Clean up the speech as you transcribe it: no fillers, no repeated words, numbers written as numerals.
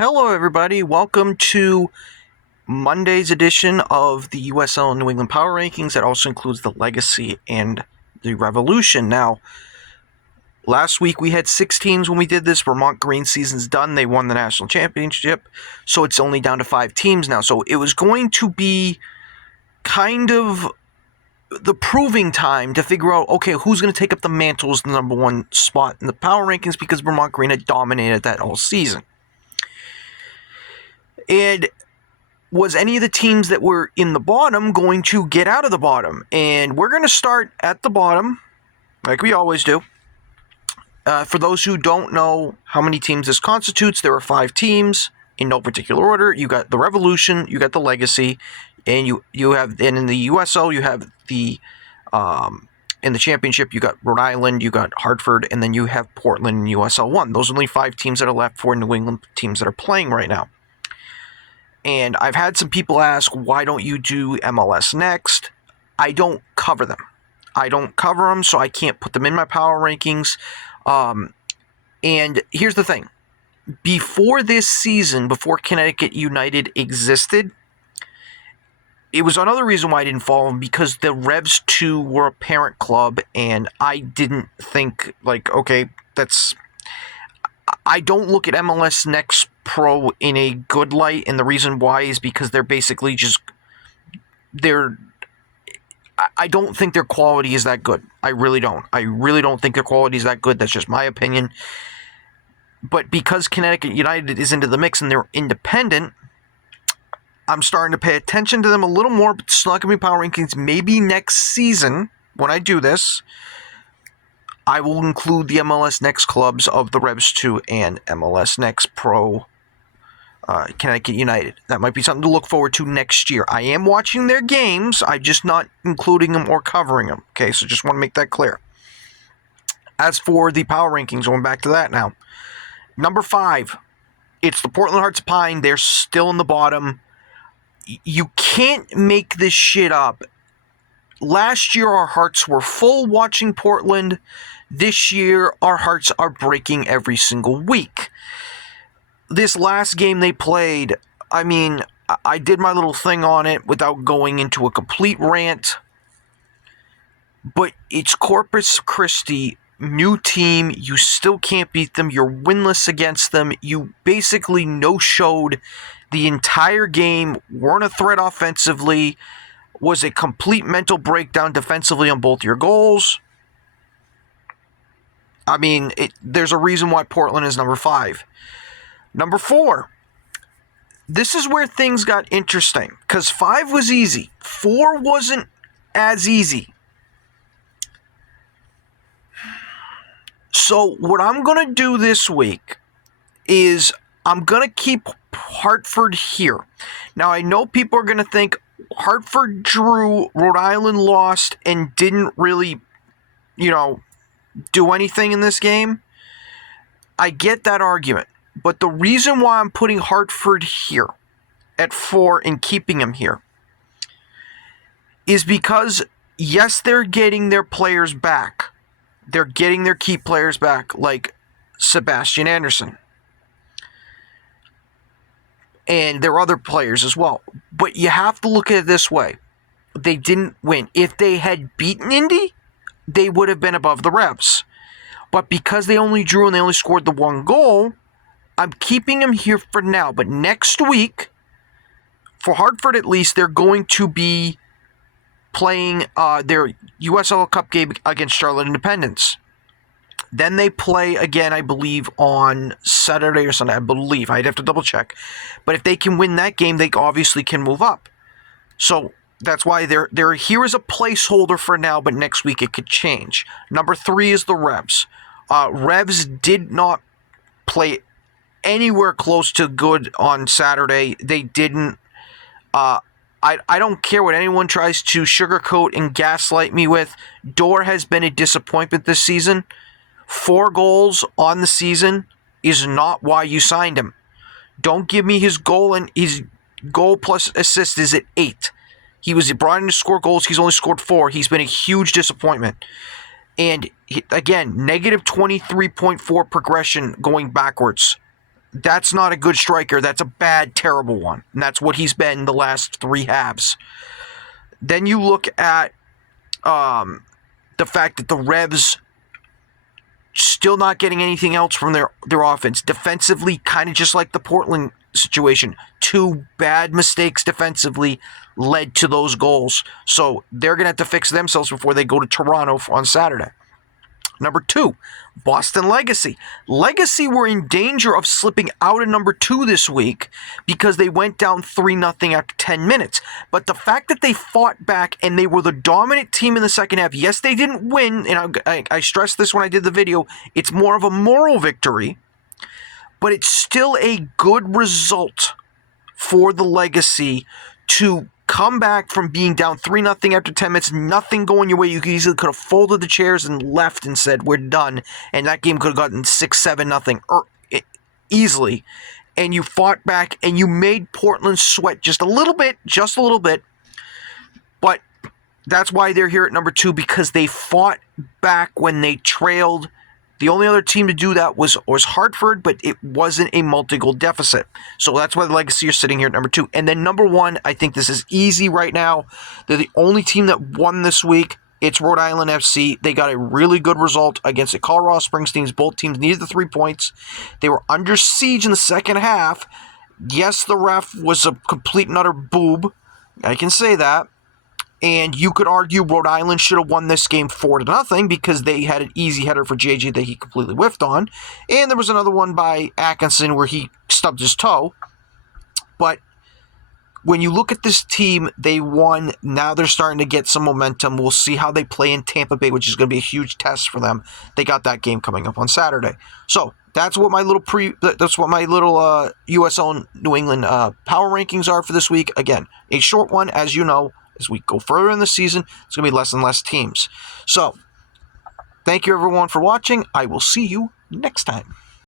Hello, everybody. Welcome to Monday's edition of the USL New England Power Rankings. That also includes the Legacy and the Revolution. Now, last week we had 6 teams when we did this. Vermont Green season's done. They won the national championship, so it's only down to 5 teams now. So it was going to be kind of the proving time to figure out, okay, who's going to take up the mantle as the number one spot in the Power Rankings, because Vermont Green had dominated that all season. And was any of the teams that were in the bottom going to get out of the bottom? And we're going to start at the bottom, like we always do. For those who don't know how many teams this constitutes, there are 5 teams in no particular order. You got the Revolution, you got the Legacy, and you have, and in the USL you have the in the championship you got Rhode Island, you got Hartford, and then you have Portland in USL 1. Those are only 5 teams that are left for New England teams that are playing right now. And I've had some people ask, why don't you do MLS Next? I don't cover them. So I can't put them in my power rankings. And here's the thing. Before this season, before Connecticut United existed, it was another reason why I didn't follow them, because the Revs 2 were a parent club, and I didn't think, okay, I don't look at MLS Next Pro in a good light, and the reason why is because they're basically I don't think their quality is that good. I really don't think their quality is that good. That's just my opinion. But because Connecticut United is into the mix and they're independent, I'm starting to pay attention to them a little more, but it's not going to be power rankings. Maybe next season, when I do this, I will include the MLS Next clubs of the Revs 2 and MLS Next Pro Connecticut United. That might be something to look forward to next year. I am watching their games. I'm just not including them or covering them. Okay, so just want to make that clear. As for the power rankings, going back to that now. Number 5, it's the Portland Hearts of Pine. They're still in the bottom. You can't make this shit up. Last year, our hearts were full watching Portland. This year, our hearts are breaking every single week. This last game they played, I mean, I did my little thing on it without going into a complete rant. But it's Corpus Christi, new team. You still can't beat them. You're winless against them. You basically no-showed the entire game, weren't a threat offensively, was a complete mental breakdown defensively on both your goals. I mean, there's a reason why Portland is number 5. Number 4, this is where things got interesting, because 5 was easy. 4 wasn't as easy. So what I'm going to do this week is I'm going to keep Hartford here. Now, I know people are going to think Hartford drew, Rhode Island lost, and didn't really, do anything in this game. I get that argument. But the reason why I'm putting Hartford here at 4 and keeping him here is because, yes, they're getting their players back. They're getting their key players back, like Sebastian Anderson. And there are other players as well. But you have to look at it this way. They didn't win. If they had beaten Indy, they would have been above the Revs. But because they only drew and they only scored the 1 goal, I'm keeping them here for now. But next week, for Hartford at least, they're going to be playing their USL Cup game against Charlotte Independence. Then they play again, I believe, on Saturday or Sunday. I believe. I'd have to double check. But if they can win that game, they obviously can move up. So that's why they're here as a placeholder for now, but next week it could change. Number 3 is the Revs. Revs did not play anywhere close to good on Saturday. They didn't. I don't care what anyone tries to sugarcoat and gaslight me with. Dorr has been a disappointment this season. 4 goals on the season is not why you signed him. Don't give me his goal, and his goal plus assist is at 8. He was brought in to score goals. He's only scored 4. He's been a huge disappointment. And again, negative 23.4 progression going backwards. That's not a good striker. That's a bad, terrible one. And that's what he's been the last 3 halves. Then you look at the fact that the Revs still not getting anything else from their offense. Defensively, kind of just like the Portland situation. 2 bad mistakes defensively led to those goals. So they're going to have to fix themselves before they go to Toronto on Saturday. Number 2, Boston Legacy. Legacy were in danger of slipping out of number 2 this week because they went down 3-0 after 10 minutes. But the fact that they fought back and they were the dominant team in the second half, yes, they didn't win, and I stressed this when I did the video, it's more of a moral victory, but it's still a good result for the Legacy to come back from being down 3-0 after 10 minutes, nothing going your way. You easily could have folded the chairs and left and said, we're done. And that game could have gotten 6-7-0 easily. And you fought back and you made Portland sweat just a little bit. But that's why they're here at number 2, because they fought back when they trailed. The only other team to do that was Hartford, but it wasn't a multi-goal deficit. So that's why the Legacy are sitting here at number 2. And then number 1, I think this is easy right now. They're the only team that won this week. It's Rhode Island FC. They got a really good result against the Colorado Springs teams. Both teams needed the 3 points. They were under siege in the second half. Yes, the ref was a complete and utter boob. I can say that. And you could argue Rhode Island should have won this game 4-0 because they had an easy header for JJ that he completely whiffed on. And there was another one by Atkinson where he stubbed his toe. But when you look at this team, they won. Now they're starting to get some momentum. We'll see how they play in Tampa Bay, which is going to be a huge test for them. They got that game coming up on Saturday. So that's what my little USO New England power rankings are for this week. Again, a short one, as you know. As we go further in the season, it's going to be less and less teams. So, thank you everyone for watching. I will see you next time.